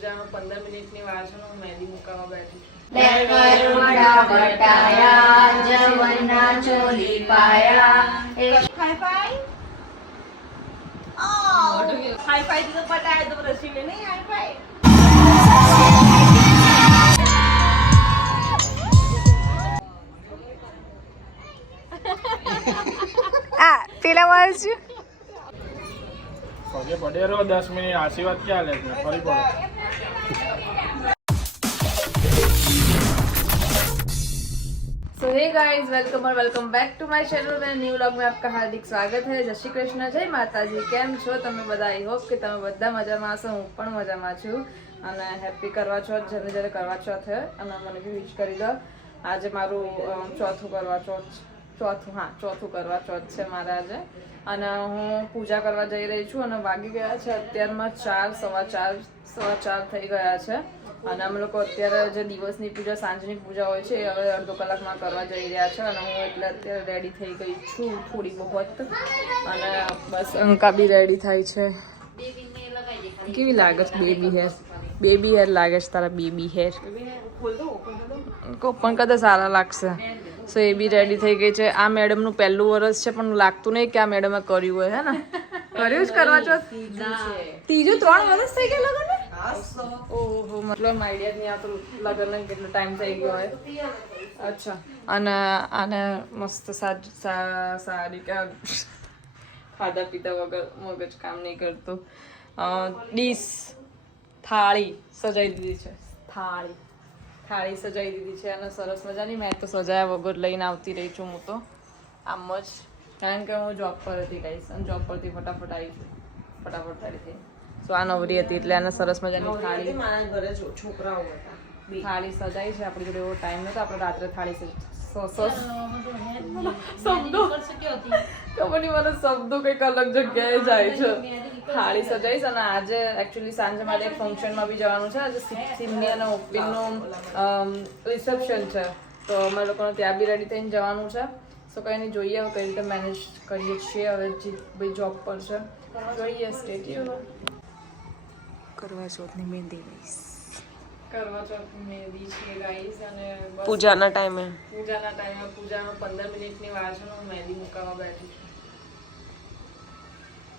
પૂજાનો 15 મિનિટની વાર છે ને હું મહેંદી મુકાવા બેઠી છું. કરુણા બટાયા જવના ચોલી પાયા હાઈ ફાઈ હાઈ ફાઈ તો બટાયા તો રસી લે નહીં હાઈ ફાઈ આ પેલા વાર છે પગે પડે રહો 10 મિનિટ આશીર્વાદ ક્યાં લે છે ફરી પડો. So hey guys welcome back to my channel में न्यू व्लॉग में आपका हार्दिक स्वागत है. जय श्री कृष्ण, जय माताजी. કેમ છો તમે બધા? આઈ હોપ કે તમે બધા મજામાં હશો. હું પણ મજામાં છું અને હેપી કરવા ચોથ જેને જેને કરવા ચોથ છે અને મને બી વિશ કરી દો. આજે મારું ચોથું કરવા ચોથ છે મારા આજે અને હું પૂજા કરવા જઈ રહી છું અને વાગી ગયા છે અત્યારમાં 4 સવા ચાર થઈ ગયા છે અને અમે લોકો અત્યારે જે દિવસની પૂજા સાંજની પૂજા હોય છે એ હવે અડધો કલાકમાં કરવા જઈ રહ્યા છે અને હું એટલે અત્યારે રેડી થઈ ગઈ છું થોડી બહોત અને બસ અંકા બી રેડી થાય છે. કેવી લાગે છે બેબી હેર લાગે છે તારા બેબી હેર પણ કદાચ સારા લાગશે. સો એ બી રેડી થઈ ગઈ છે. આ મેડમનું પહેલું વર્ષ છે પણ લાગતું નહીં કે આ મેડમે કર્યું હોય હે ને કર્યું જ કરવા છો. ત્રીજું 3 વર્ષ થઈ ગયા લગન. ઓહો મતલબ આઈડિયા જ નહીં આવતો લગન કેટલો ટાઈમ થઈ ગયો હોય. અચ્છા અને આને મસ્ત સારી કે ખાધા પીધા વગર મગજ કામ નહીં કરતું. ડીશ થાળી સજાઈ દીધી છે. થાળી સજાઈ દીધી છે અને સરસ મજાની. મેં તો સજાયા વગર લઈને આવતી રહી છું હું તો આમ જ, કારણ કે હું જોબ પર હતી ગાઈસ અને જોબ પરથી ફટાફટ આવી છું ફટાફટ થાળી થઈ. સો આ નવરી હતી એટલે આને સરસ મજાની થાળી છોકરાઓ થાળી સજાઈ છે. આપણી જોડે એવો ટાઈમ નતો આપણે રાત્રે થાળી શબ્દો મને શબ્દો કંઈક અલગ જગ્યાએ જાય છે. થાળી સજાઈશ અને આજે એકચ્યુઅલી સાંજે મારે એક ફંક્શનમાં બી જવાનું છે. આજે સિમની અને ઓપીનનું રિસેપ્શન છે તો અમે લોકોને ત્યાં બી રેડી થઈને જવાનું છે. સો કંઈ નહીં, જોઈએ હવે કઈ રીતે મેનેજ કરીએ છીએ. હવે ભાઈ જોબ પર છે, જોઈએ સ્ટેટ્યુ. કરવા ચોથની મહેંદી છે ગાઈસ અને પૂજાના ટાઈમે પૂજાનો 15 મિનિટની વાર છે ને હું મહેંદી મુકાવા બેઠી છું.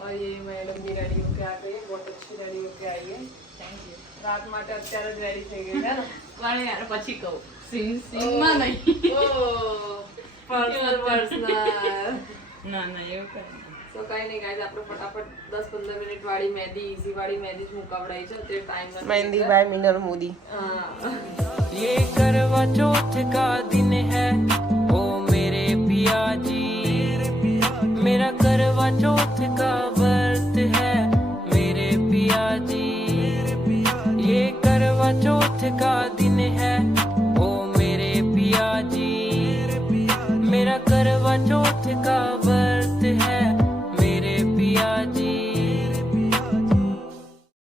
और ये मैडम भी रेडी होके आ गई, बहुत अच्छी रेडी होके आई है. Thank you. रात માટે અત્યારે જ રેડી થઈ ગઈ છે ને વાળે યાર પછી કહું સીનમાં નહીં. પર્સનલ ના એવું કઈ. તો કઈ નહીં ગાઈસ, આપણે ફટાફટ 10-15 મિનિટ વાળી મહેંદી ઈઝી વાળી મહેંદી જ મુકાવડાઈ છે. તે ટાઈમ મહેંદી બાય મિનલ મોદી. ये करवा चौथ का दिन है ओ मेरे पिया जी, मेरा करवा चौथ का व्रत है मेरे पिया जी, ये करवा चौथ का दिन है ओ मेरे पिया जी, मेरा करवा चौथ का व्रत है मेरे पिया જી.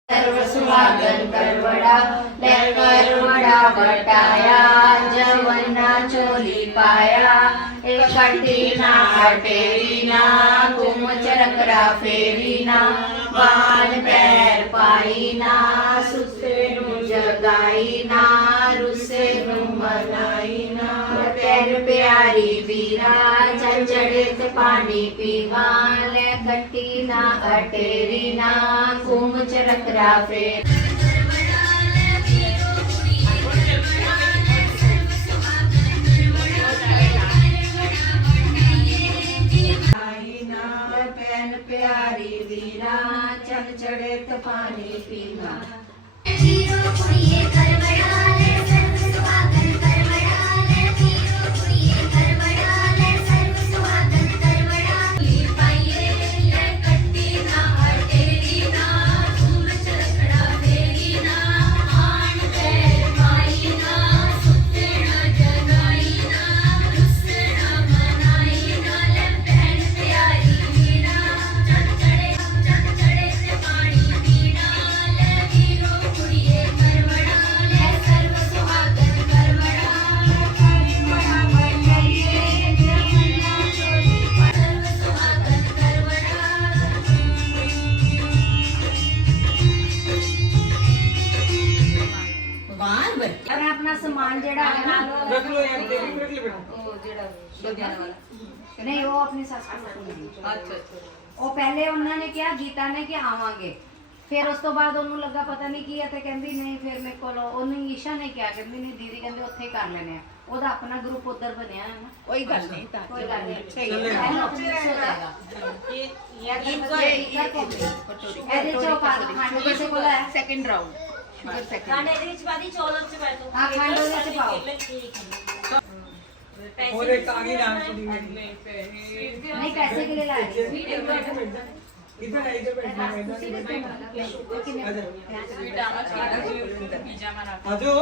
સર્વ સુહાગન કરવડા લે કરુણા બટાયા જવના ચોલી પાયા એ કટીના અટેરીના કુમચરકરા ફેરીના વાન પેર પાઈના સુસેનું જગાઈના રૂસેનું મનાઈના પેર પ્યારી વીરા ચંચડે પાણી પીવા લે કટીના અટેરીના કુમચરકરા ફેર प्यारी वीरा चल चढ़े तो पानी पीवा Karvada अपना अपना सामान जेड़ा है ना नहीं वो अपनी सस को अच्छा वो पहले उन्होंने क्या गीता ने कि आवांगे फिर उस तो बाद ਉਹਨੂੰ ਲੱਗਾ ਪਤਾ ਨਹੀਂ ਕੀ ਹੈ ਤੇ ਕਹਿੰਦੀ ਨਹੀਂ ਫਿਰ ਮੇਰੇ ਕੋਲ ਉਹਨੂੰ ਈਸ਼ਾ ਨੇ ਕਿਹਾ ਕਹਿੰਦੀ ਨਹੀਂ ਦੀਦੀ ਕਹਿੰਦੇ ਉੱਥੇ ਹੀ ਕਰ ਲੈਣੇ ਆ ਉਹਦਾ ਆਪਣਾ ਗਰੁੱਪ ਉਧਰ ਬਣਿਆ ਹੈ ਨਾ कोई गल नहीं था ਕੋਈ ਗੱਲ ਨਹੀਂ सही है ਇਹਦੇ ਚੋਂ ਪਾ ਦੋ ਖੰਡ ਕਿਸੇ ਕੋਲ ਹੈ सेकंड राउंड शुगर सेकंड ਹਾਂ ਖੰਡ ਉਹਦੇ ਚ ਪਾਓ और एक आगे नाम सुनी मेरी नहीं पैसे के लिए लाए इधर है इधर बैठना है आजो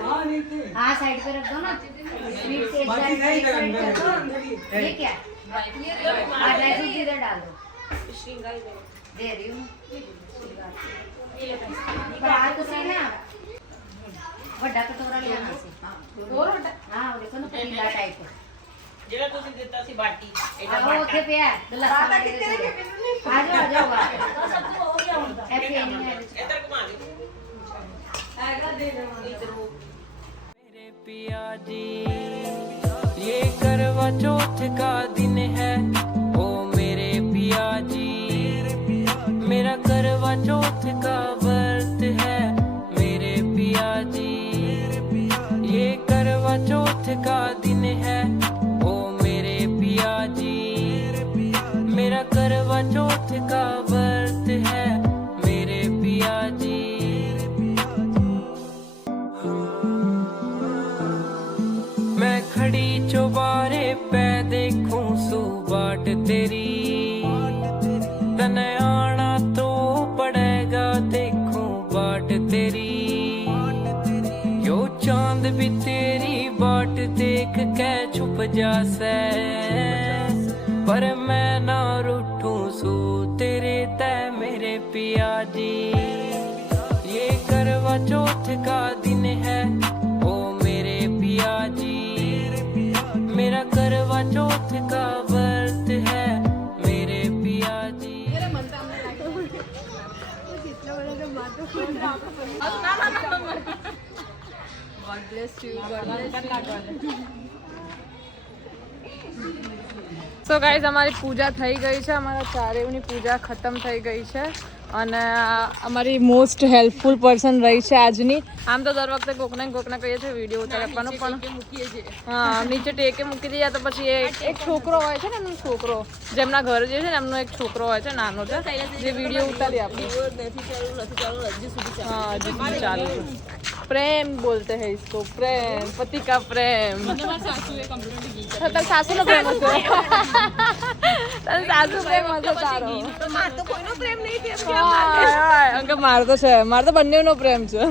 हाँ नहीं थे हाँ साइड पे रख दो ना स्वीट से बाकी नहीं इधर अंदर है अंदर ही ये क्या ड्राई फ्रूट इधर डाल दो दे रही हूँ पर आज तो सही ना बड़ा कटोरा लेना सी हाँ देखो ना पतीला टाइप ਜਿਹੜਾ ਤੁਸੀਂ ਦਿੱਤਾ ਸੀ ਬਾਟੀ वो उठे पे है गलासा आ जाओ आ जाओ सब हो गया हुन ए पेन है ਇੱਧਰ ਘੁਮਾ ਦੇ मेरे पिया जी ये करवा चौथ का दिन है ओ मेरे पिया जी मेरा करवा चौथ का व्रत है मेरे पिया जी ये करवा चौथ का दिन है ओ मेरे पिया जी मेरा करवा चौथ का व्रत है मेरे पिया जी मैं खड़ी चौबारे पे देखूं सुबाट तेरी तने आना तो पड़ेगा देखूं बाट तेरी यो चांद भी तेरी बाट देख के छुप जासे पर मैं ना रूठूं सू तेरे तय मेरे पिया जी ये करवा चौथ का दिन है ओ मेरे पिया जी मेरा करवा चौथ का व्रत है मेरे पिया जी સો ગાઈઝ અમારી પૂજા થઈ ગઈ છે અમારા ચારેવની પૂજા ખતમ થઈ ગઈ છે અને અમારી મોસ્ટ હેલ્પફુલ પર્સન રહી છે આજની આમ તો દર વખતે કોકને કોકને કહીએ છીએ વિડીયો ઉતારવાનો પણ હા નીચે ટેકે મૂકી દઈએ તો પછી એક છોકરો હોય છે ને એમનો છોકરો જેમના ઘરે જે છે ને એમનો એક છોકરો હોય છે નાનો છે જે વિડીયો ઉતારી આપણે हाँ हजी સુધી ચાલુ છે प्रेम बोलते हैं इसको प्रेम पति का प्रेम सासू नो प्रेम हतो सासू प्रेम हतो तारो માર તો કોઈનો પ્રેમ નહીં છે અંકે માર તો છે માર તો બંનેનો પ્રેમ છે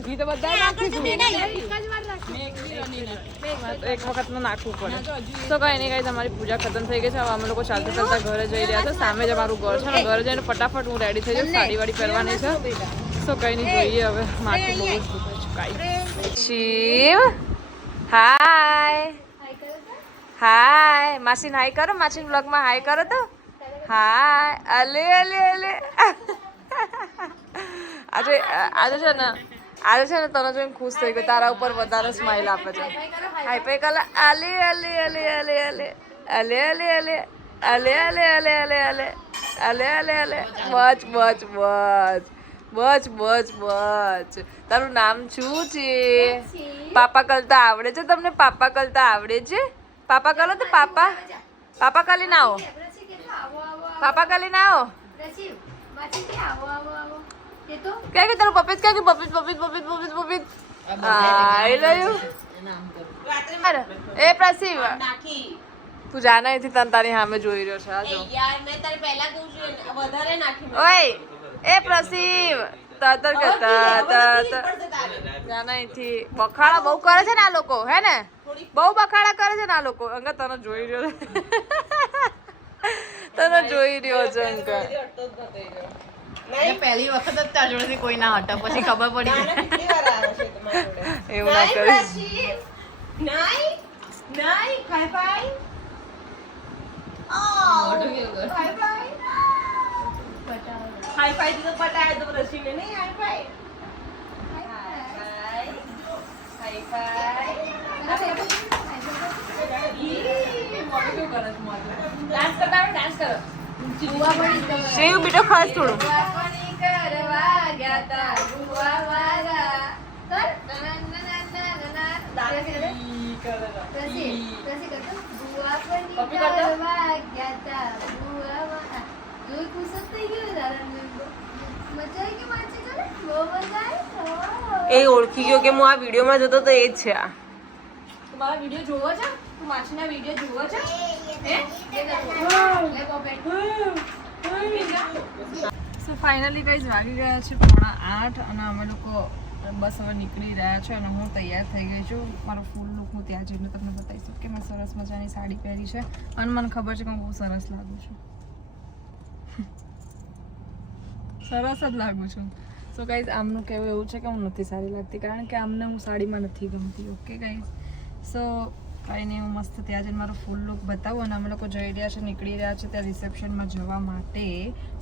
ઘી તો બધા એક વખત નું નાખવું પડે તો કઈ નહીં કઈ તમારી પૂજા ખતમ થઈ ગઈ છે હવે અમે લોકો ચાલતા ચાલતા ઘરે જઈ રહ્યા છે સામે જ અમારું ઘર છે ઘરે જઈને ફટાફટ હું રેડી થઈ જાઉં સાડી વાડી પહેરવાની છે તો કઈ નહીં જોઈએ હવે માથું બહુ ચુકાઈ શિવ હાય હાય માસીને હાય કરો માસીના બ્લોગમાં હાય કરો તો હાય અલે અલે અલે આજે આજે છે ને તને જોઈને ખુશ થઈ ગઈ તારા ઉપર વધારે સ્માઈલ આપે છે હાય પે કલા અલે અલે અલે અલે અલે અલે અલે અલે અલે અલે અલે અલે અલે અલે અલે અલે બચ બચ બચ બચ બચ બચ તારું નામ શું છે પાપા કલતા આવડે છે તમને પાપા કલતા આવડે છે પાપા કરો તો પાપા પાપા કલી ના આવો પાપા કલી ના આવો क्या कि तेरे पपित क्या कि पपित पपित पपित पपित पपित आई लव यू ए प्रसिव નાખી તું જાના અહીંથી તન તારી સામે જોઈ રહ્યો છે આ જો યાર મેં તારે પહેલા કહું છું વધારે નાખી ઓય એ પ્રસિવ તતર કે જાના અહીંથી બખાડા બહુ કરે છે ને આ લોકો હે ને બહુ બખાડા કરે છે ને આ લોકો અંગા તને જોઈ રહ્યો છે તને જોઈ રહ્યો છે અંકા પહેલી વખત જ તાર જોડેથી કોઈ ના હટા પછી ખબર પડી કેટલી વાર આવે છે તમારી જોડે એવું ના કરીશ નાઈ નાઈ ખાઈ પાઈ ઓ ખાઈ પાઈ हाई फाई तो पटाए तो रस्सी में नहीं hi fi hi fi dance करता है डांस करो સેવ બેટા ખાસ થોડું એ ઓળખી ગયો કે હું આ વિડીયોમાં જોતો તો એ જ છે આ તમારા વિડીયો જોવો છે તું માછીના વિડીયો જોવો છે હે સો ફાઇનલી ગાઈઝ વાગી ગયા છે 8:30 અને અમે લોકો બસ હવે નીકળી રહ્યા છે અને હું તૈયાર થઈ ગઈ છું મારો ફૂલ લુક હું ત્યાં જઈને તમને બતાવીશ કે મેં સરસ મજાની સાડી પહેરી છે અને મને ખબર છે કે હું બહુ સરસ લાગુ છું સરસ જ લાગુ છું સો ગાઈઝ આમનું કહેવું એવું છે કે હું નથી સારી લાગતી કારણ કે આમને હું સાડીમાં નથી ગમતી ઓકે ગાઈઝ સો કંઈ નહીં હું મસ્ત ત્યાં જઈને મારો ફૂલ લુક બતાવું અને અમે લોકો જઈ રહ્યા છે નીકળી રહ્યા છે ત્યાં રિસેપ્શનમાં જવા માટે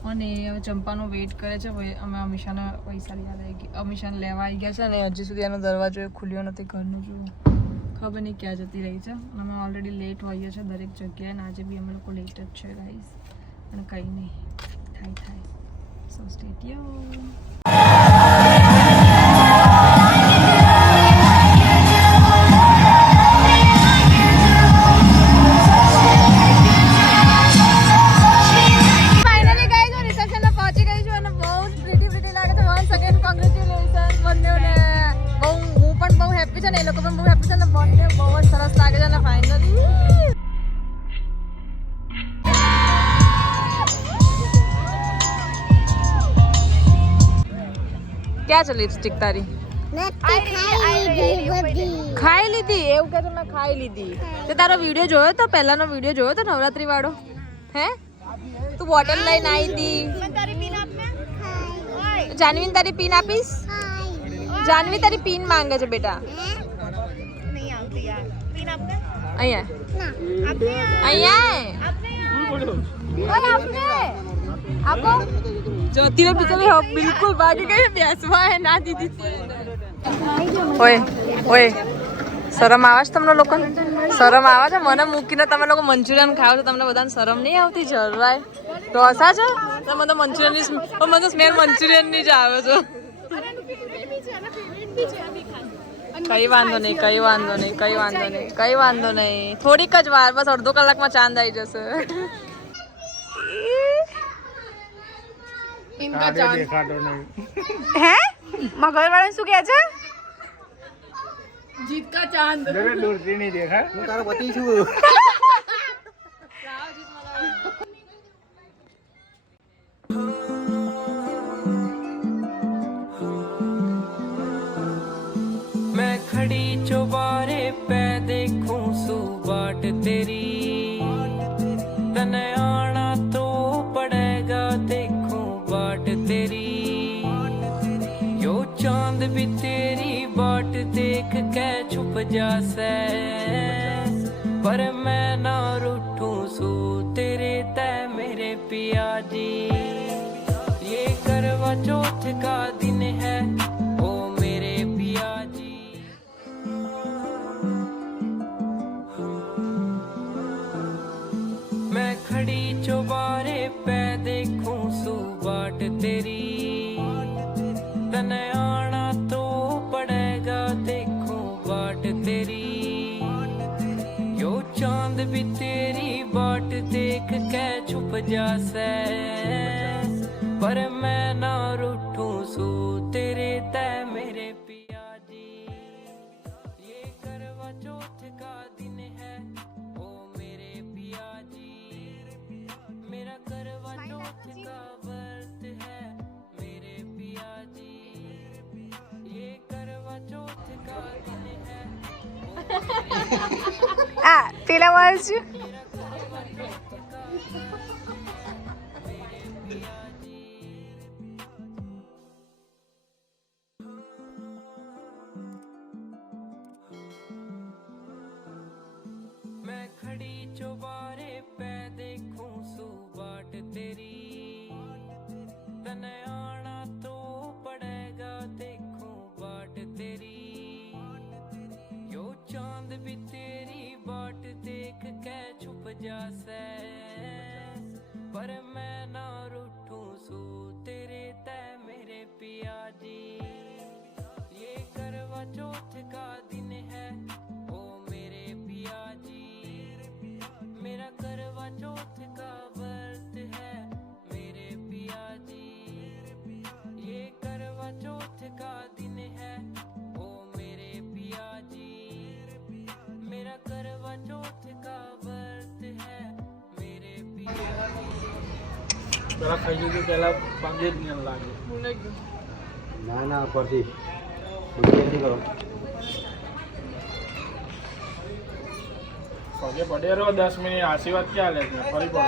અને હવે ચંપાનો વેઇટ કરે છે અમે અમીષાને વૈશાલી યાદ આવી ગઈ અમીષાને લેવા આવી ગયા છે અને હજી સુધી એનો દરવાજો ખુલ્યો નથી ઘરનું જોવું ખબર નહીં ક્યાં જતી રહી છે અને અમે ઓલરેડી લેટ હોઈએ છીએ દરેક જગ્યાએ અને આજે બી અમે લોકો લેટ જ છે ગાઈઝ અને કંઈ નહીં થાય સો સ્ટે ટ્યુન ક્યાં છે લિપસ્ટિક તારી ખાઈ લીધી એવું કે મેં ખાઈ લીધી તે તારો વિડીયો જોયો તો પહેલાનો વિડીયો જોયો તો નવરાત્રી વાળો હે તું બોટલ લઈને આવી હતી જાનવીને તારી પીન આપીશ જાનવી તારી પીન માંગે છે બેટા અહીંયા આપો જ્યોતિને બિચારી બિલકુલ ભાગી ગઈ બેસવા હે ના દીધી ઓય શરમ આવે છે તમને લોકોને શરમ આવે છે મને મૂકીને તમે લોકો મંચુરિયન ખાવ છો તમને બધાને શરમ નહીં આવતી જરાય ઢોસા છે તો મને તો મંચુરિયનની મને તો સ્મેલ મંચુરિયનની જ આવે છે કઈ વાંધો નહીં થોડીક જ વાર બસ અડધો કલાકમાં ચાંદ આવી જશે દેખાતો નહીં હે મારા ઘરવાળાને શું કહે છે જીત કા ચાંદ જરા દૂરથી નહીં દેખાય હું તારો પતિ છું मैं खड़ी चौबारे पे देखूं सुबाट तेरी तने आना तो पड़ेगा देखूं बाट तेरी यो चांद भी तेरी बाट देख के छुप जासे पर मैं ना रूठूं सू तेरे तय मेरे पिया जी ये करवा चौथ का दिन है ओ मेरे पिया जी मैं खड़ी चौबारे पे देखूं सुबाट तेरी तने आना तो पड़ेगा देखूं बाट तेरी यो चांद भी तेरी बाट देख के छुप जासे पर मैं ना रूठूं सू तेरे तय मेरे पिया जी ये करवा चौथ का दिन है ओ मेरे पिया जी मेरा करवा चौथ का व्रत है मेरे पिया जी ये करवा चौथ का दिन है આ પેલા વર્ષ मैं खड़ी चौबारे पे देखूं सुबाट तेरी तने तने आना तो पड़ेगा देखूं बाट तेरी यो चांद भी तेरी बाट देख के छुप जासे पर मैं ना रूठूं सू तेरे तय मेरे पिया जी ये करवा चौथ का दिन है ओ मेरे पिया जी मेरा करवा चौथ का व्रत है मेरे पिया जी ये करवा चौथ का दिन है ओ मेरे पिया जी मेरा करवा चौथ का व्रत है मेरे पिया પેલા ખાઈ લીધું પેલા પગે જ નહીં લાગે ના ના પરથી જલ્દી કરો પગે પડે રહો 10 મિનિટ આશીર્વાદ ક્યાં લે છે ફરી પડો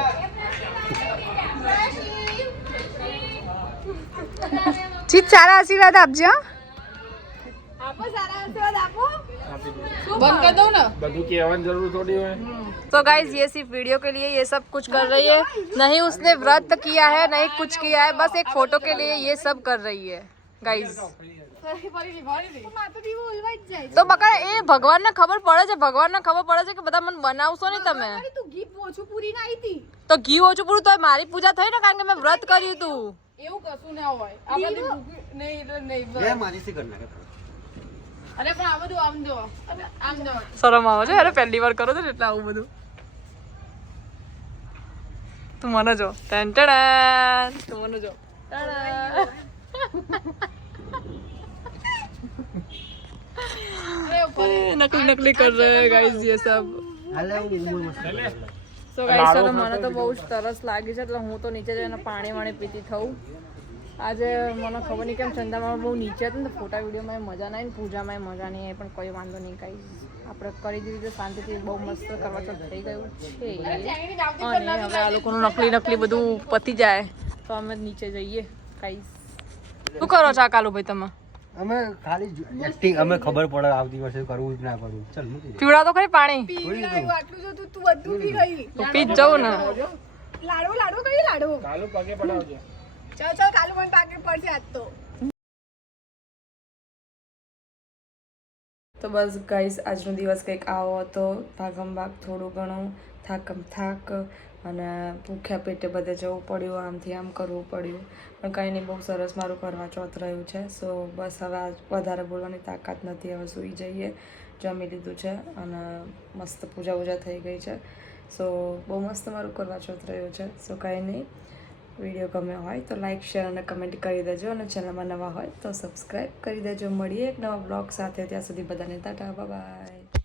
ચીજ સારા આશીર્વાદ આપજો આપો સારા આશીર્વાદ આપો આપી દો બંધ कर दो ना બધું કહેવાની જરૂર થોડી હોય तो गाइज ये सिर्फ वीडियो के लिए ये सब कुछ कर रही है नहीं उसने व्रत किया है नहीं कुछ किया है बस एक फोटो के लिए ये सब कर रही है गाइज तो બકા એ ભગવાનને ખબર પડે છે ભગવાનને ખબર પડે છે કે બધા મને બનાવશો નહીં તમે તું ઘી ઓછું પૂરી ના આવી હતી તો ઘી ઓછું પૂરું તો મારી પૂજા થઈ ને કારણ કે મેં વ્રત કર્યું હતું એવું કશું ના હોય આપણે નહીં એટલે નહીં એ મારી સી કરના કે અરે પણ આ બધું આમ દો શરમ આવે છે અરે પહેલી વાર કરો છો ને એટલે આવું બધું તું મને જો ટેન ટેન તું મને જો नकली नकली कर रहे हैं गाइस ये सब હાલે હું મસ્ત સો ગાઈસ ચલો મને તો બહુ જ તરસ લાગી છે એટલે હું તો નીચે જઈને પાણી વાણી પીતી થઉં આજે મને ખબર નહીં કેમ ચંદામાં બહુ નીચે હતી ને તો ફોટા વિડીયોમાં મજા ના આવી ને પૂજામાં મજા નહીં આવી પણ કોઈ વાંધો નહીં ગાઈસ આપણે કરી દીધું તો શાંતિથી બહુ મસ્ત કરવા તો થઈ ગયું છે અને હવે આ લોકોનું નકલી નકલી બધું પતી જાય તો અમે નીચે જઈએ ગાઈસ શું કરો છો કાલુભાઈ તમે અમે ખાલી એક્ટિંગ અમે ખબર પડે આવતી વર્ષે કરવું જ ના કરવું ચાલ મૂકી દે પીવડા તો ખરી પાણી આટલું જો તું બધું પી ગઈ તો પી જ જાઉં ને લાડવો કઈ લાડવો કાલુ પગે પડાવજો ચાલ કાલુ મને પાકે પડશે આજ તો બસ ગાઈસ આજનો દિવસ કંઈક આવો હતો ભાગમ ભાગ થોડું ઘણું થાકમ થાક અને ભૂખ્યા પેટે બધે જવું પડ્યું આમથી આમ કરવું પડ્યું પણ કંઈ નહીં બહુ સરસ મારું કરવા ચોથ રહ્યું છે સો બસ હવે આજ વધારે બોલવાની તાકાત નથી હવે સૂઈ જઈએ જમી લીધું છે અને મસ્ત પૂજા વૂજા થઈ ગઈ છે સો બહુ મસ્ત મારું કરવા ચોથ રહ્યું છે સો કંઈ નહીં વિડીયો ગમ્યો હોય તો લાઇક શેર અને કમેન્ટ કરી દેજો અને ચેનલમાં નવા હોય તો સબસ્ક્રાઈબ કરી દેજો મળીએ એક નવા બ્લોગ સાથે ત્યાં સુધી બધાને ટાટા બાય.